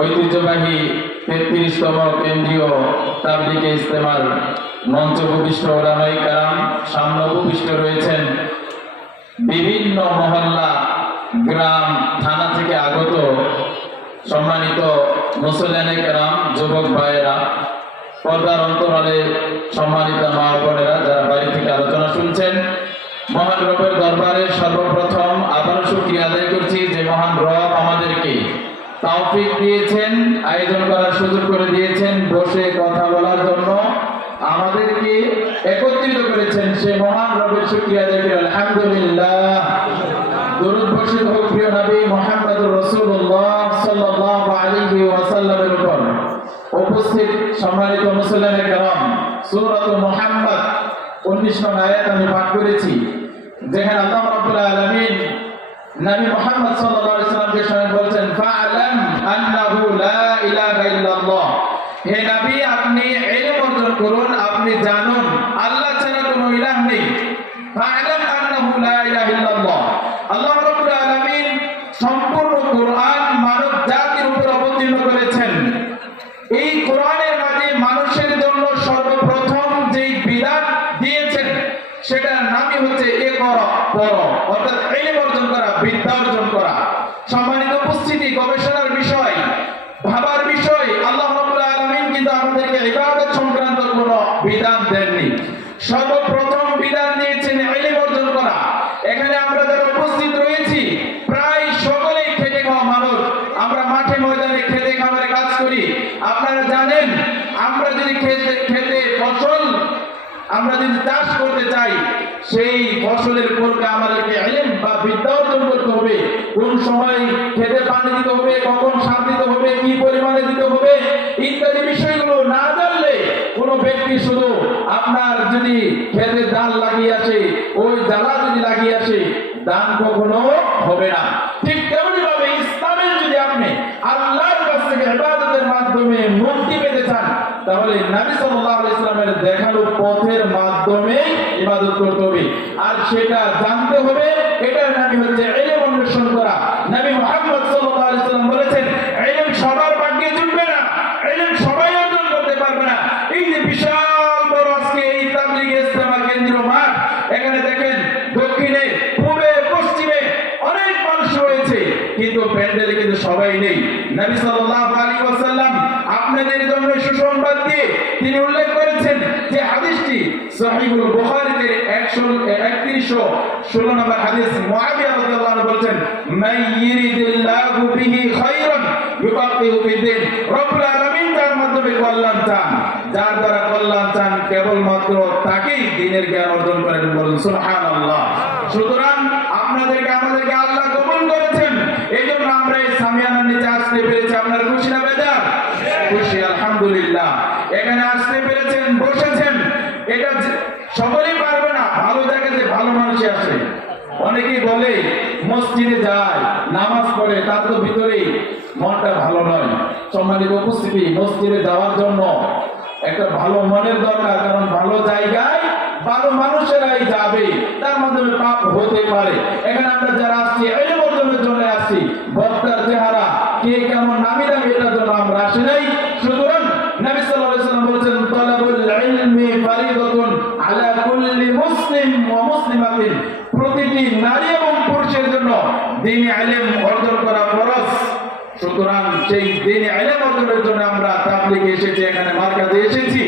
ঐতিহ্যবাহী 33তম কেন্দ্রীয় তাবলীগে ইজতেমার মঞ্চ উপবিষ্ট ওলামায়ে কেরাম, সামনে উপবিষ্ট রয়েছেন বিভিন্ন মহল্লা, গ্রাম, থানা থেকে আগত সম্মানিত মুসল্লিয়ানে কেরাম, যুবক ভাইয়েরা, পর্দার অন্তরালে সম্মানিত মা বোনেরা যারা বাইরে থেকে আলোচনা শুনছেন, মহান রবের দরবারে সর্বপ্রথম আবারও শুকরিয়া আদায় করছি যে মহান রব আমাদেরকে তৌফিক দিয়েছেন, আয়োজন করার সুযোগ করে দিয়েছেন, বসে কথা বলার জন্য আমাদেরকে একত্রিত করেছেন। সে মহান রবের শুকরিয়া আদায় করি আলহামদুলিল্লাহ। দরুদ বর্ষিত হোক প্রিয় নবী মুহাম্মদুর রাসূলুল্লাহ সাল্লাল্লাহু আলাইহি ওয়াসাল্লামের উপর। উপস্থিত সম্মানিত মুসলিয়ানে কেরাম, সূরাতুল মুহাম্মদ 19 নং আয়াত আমি পাঠ করেছি, যেখানে আল্লাহ রাব্বুল আলামিন নবী মুহাম্মদ সাল্লাল্লাহু আলাইহি ওয়াসাল্লামকে স্বয়ং বলেছেন, ফাআলাম আন্নাহু লা ইলাহা ইল্লাল্লাহ। হে নবী, আপনি ইলম অর্জন করুন, আপনি জানুন আল্লাহ ছাড়া কোনো ইলাহ নেই। ফাআলাম আন্নাহু লা ইলাহা ইল্লাল্লাহ। আল্লাহ রাব্বুল আলামিন সম্পূর্ণ কোরআন মানব জাতির উপর অবতীর্ণ করেছেন। এই কোরআনের মাঝে মানুষের জন্য সর্বপ্রথম যেই বিধান দিয়েছেন সেটার নামই হচ্ছে ইকরা, পড়ো, অর্থাৎ ইলম অর্জন করা, বিদ্যা অর্জন করা। সম্মানিত উপস্থিতি, গবেষণার বিষয়, ভাবার বিষয়, আল্লাহ রাব্বুল আলামিন কিন্তু আমাদেরকে ইবাদত সংক্রান্ত কোনো বিধান দেননি। সর্বপ্রথম বিধান দিয়েছেন ইলম অর্জন করা। এখানে আমরা যারা উপস্থিত রয়েছি প্রায় সকলেই খেটে খাওয়া মানুষ, আমরা মাঠে ময়দানে খেতে খামারে কাজ করি। আপনারা জানেন, আমরা যদি খেতে ফসল আমরা যদি চাষ করতে চাই, সেই ফসলের পূর্বে আমাদেরকে ইলম বা বিদ্যা অর্জন করতে হবে। কোন সময় খেতে পানি দিতে হবে, কখন সার দিতে হবে, কি পরিমাণে দিতে হবে, ইত্যাদি বিষয়গুলো না জানলে কোনো ব্যক্তি শুধু আপনার যদি খেতে ধান লাগিয়ে আসে, ওই জ্বালা যদি লাগিয়ে আসে, দান কখনো হবে না। ঠিক তেমনি ভাবে ইসলামের যদি আপনি আল্লাহর কাছ থেকে ইবাদতের মাধ্যমে মুক্তি পেতে চান, তাহলে নবী সাল্লাল্লাহু আলাইহি ওয়াসাল্লামের দেখানো পথের মাধ্যমে ইবাদত করতে হবে, আর সেটা জানতে হবে। এটার নামই হচ্ছে ইলম অন্বেষণ করা। নবী মুহাম্মদ সাল্লাল্লাহু আলাইহি ওয়াসাল্লাম বলেছেন, ইলম সবার ভাগ্যে জুটবে না, ইলম সবাই অর্জন করতে পারবে না। এই যে বিশাল বড় আজকে এই তাবলীগ ইজতেমা কেন্দ্র মাঠ, এখানে দেখেন দক্ষিণে, পূর্বে, পশ্চিমে অনেক মানুষ রয়েছে, কিন্তু প্যান্ডেলে কিন্তু সবাই নেই। নবী সাল্লাল্লাহু আলাইহি ওয়াসাল্লাম আপনাদের জন্য সুসংবাদ দিয়ে তিনি উল্লেখ করেছেন যে হাদিসটি সহিহুল বুখারীতে 1316 নম্বর হাদিস, মুআবিয়া রাদিয়াল্লাহু আনহু বলেন, মান ইরিদিল্লাহু বিহি খায়রান ইউফাক্কিহু ফিদ্দীন। রব্বুল আলামিন তার মাধ্যমে কল্যাণ চান, যার দ্বারা কল্যাণ চান কেবলমাত্র তাকেই দ্বীনের জ্ঞান অর্জন করেন। বলুন সুবহানাল্লাহ। সুতরাং আপনাদেরকে আমাদেরকে আল্লাহ কবুল করেছেন, এইজন্য আমরা এই সামিয়ানার নিচে আসতে পেরেছি। আপনারা খুশি না বেজার? খুশি, আলহামদুলিল্লাহ। এখানে আসতে পেরেছেন, বসেছেন, এটা সকলেই পারবে না। ভালো জায়গাতে ভালো মানুষই আসে। অনেকেই বলে মসজিদে যায়, নামাজ পড়ে, তার তো ভিতরেই মনটা ভালো নয়। সম্মানিত উপস্থিতি, মসজিদে যাওয়ার জন্য একটা ভালো মনের দরকার, কারণ ভালো জায়গায় ভালো মানুষেরাই যাবে, তার মাধ্যমে পাপ হতে পারে। এখানে আমরা যারা আসছি ইলম অর্জনের জন্য আসছি, বক্তার চেহারা কে কেমন নামি দামি এটার জন্য আমরা আসি নাই। সুতরাং নবী সাল্লাল্লাহু আলাইহি ওয়াসাল্লাম বলেছেন, তালাবুল ইলমি ফারিদাতুন আলা কুল্লি মুসলিম ওয়া মুসলিমাতিন। প্রতিটি নারী এবং পুরুষের জন্য দ্বীনি ইলম অর্জন করা ফরজ। সুতরাং সেই দ্বীনি ইলম অর্জনের জন্য আমরা তাবলীগে এসেছি, এখানে মারকাজে এসেছি।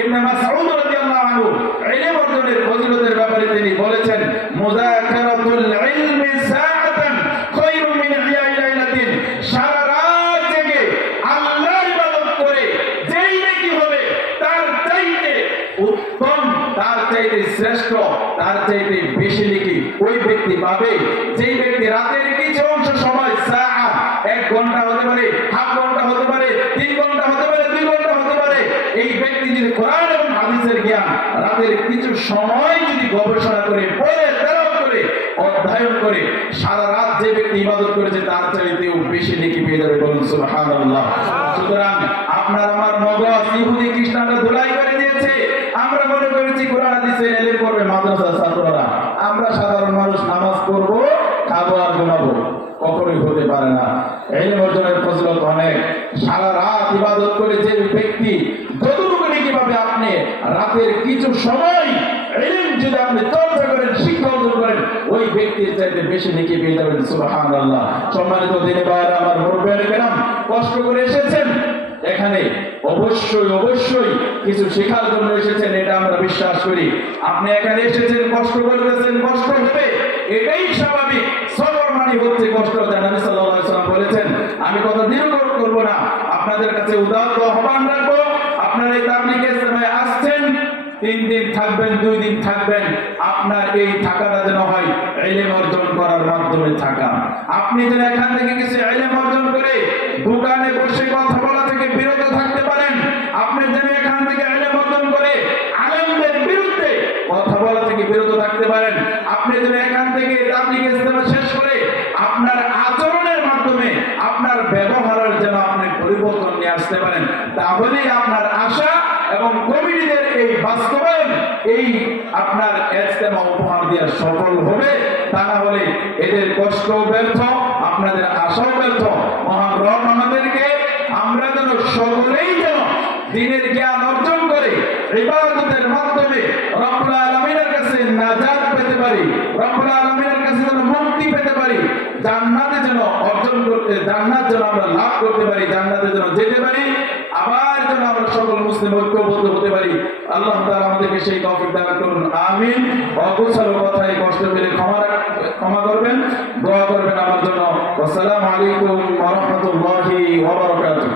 ইবনে মাসউদ রাদিয়াল্লাহু আনহু ইলম অর্জনের ফজিলতের ব্যাপারে তিনি বলেছেন, মুযাকারাতুল ইলমি সাআতান খায়রুম মিন ইহয়াই লাইলাতিন। সারা রাত জেগে আল্লাহর ইবাদত করে যেই নেকি হবে, তার চাইতে উত্তম, তার চাইতে শ্রেষ্ঠ, তার চাইতে বেশি নেকি ওই ব্যক্তি পাবে যেই ব্যক্তি রাতের কিছু অংশ সময়, সাআত 1 ঘন্টা হতে পারে, হাফ ঘন্টা হতে পারে, 3 ঘন্টা হতে পারে, 2 ঘন্টা হতে পারে, এই ব্যক্তি যদি কোরআন এবং হাদিসের জ্ঞান রাতের কিছু সময় যদি গবেষণা করে, পড়ে, তেলাওয়াত করে, অধ্যয়ন করে সারা রাত যে ব্যক্তি ইবাদত করেছে তার চাইতেও বেশি নেকি পেয়ে যাবে, বলুন সুবহানাল্লাহ। সুতরাং আপনার আমার মগজ ইহুদি খ্রিস্টানরা ধুলাই করে দিয়েছে। আমরা মনে করেছি কোরআন হাদিসের ইলম পড়বে মাদ্রাসার ছাত্ররা, আমরা সাধারণ মানুষ নামাজ পড়বো, খাবো আর ঘুমাবো, কখনোই হতে পারে না। ইলম অর্জনের ফজিলত অনেক। সারা রাত ইবাদত করে যে ব্যক্তি যতটুকু নেকি পাবে, আপনি রাতের কিছু সময় ইলম যদি আপনি চর্চা করেন, শিক্ষা অর্জন করেন, ওই ব্যক্তির চাইতে বেশি নেকি পেয়ে যাবেন, সুবহানাল্লাহ। সম্মানিত দিনী ভাইরা আমার, মুরব্বিয়ানে কেরাম, কষ্ট করে এসেছেন এখানে, অবশ্যই কিছু শেখার জন্য এসেছেন, এটা আমরা বিশ্বাস করি। আপনি এখানে এসেছেন, কষ্ট করতেছেন, কষ্ট হবে, এটাই স্বাভাবিক। সবর মানে হচ্ছে কষ্ট। নবী সাল্লাল্লাহু আলাইহি ওয়াসাল্লাম বলেছেন, আমি কথা দীর্ঘ করব না, আপনাদের কাছে উদাত্ত আহ্বান রাখবো, আপনারা এই তাবলীগে ইসলামে আসছেন, 3 দিন থাকবেন, 2 দিন থাকবেন, আপনার এই থাকাটা যেন হয় ইলম অর্জন করার মাধ্যমে থাকা। আপনি যেন এখান থেকে কিছু ইলম অর্জন করে দোকানে বসে কথা বলা থেকে বিরত থাকতে পারেন। আপনি যেন এখান থেকে ইলম অর্জন করে আলেমদের বিরুদ্ধে কথা বলা থেকে বিরত থাকতে পারেন। আপনি যেন এখান থেকে তাবলীগ ইসলাম শেষ করে আপনার আচরণের মাধ্যমে, আপনার ব্যবহারের যেন আপনি পরিবর্তন নিয়ে আসতে পারেন। তাহলেই আপনার আশা এবং কমিটিদের এই বাস্তবায়ন, এই আপনার ইজতেমা উপহার দিয়ে সফল হবে। তা না হলে এদের কষ্ট ব্যর্থ, আপনাদের আশাও ব্যর্থ। মহান রব আমাদেরকে, আমরা যেন সকলেই যেন দ্বীনের জ্ঞান অর্জন করে ইবাদতের মাধ্যমে রব্বুল আলামিনের কাছে নাজাত পেতে পারি, রব্বুল আলামিনের কাছে যেন মুক্তি পেতে পারি, জান্নাতে যেন অর্জন করতে, জান্নাত যেন আমরা লাভ করতে পারি, জান্নাতে যেন যেতে পারি, আবার যেন আমরা সকল মুসলিম ঐক্যবদ্ধ হতে পারি। আল্লাহ তাআলা আমাদেরকে সেই তৌফিক দান করুন, আমিন। অগোছালো কথায় কষ্ট পেলে ক্ষমা করবেন, দোয়া করবেন আমার জন্য। আসসালামু আলাইকুম ওয়া রাহমাতুল্লাহি ওয়া বারাকাতুহু।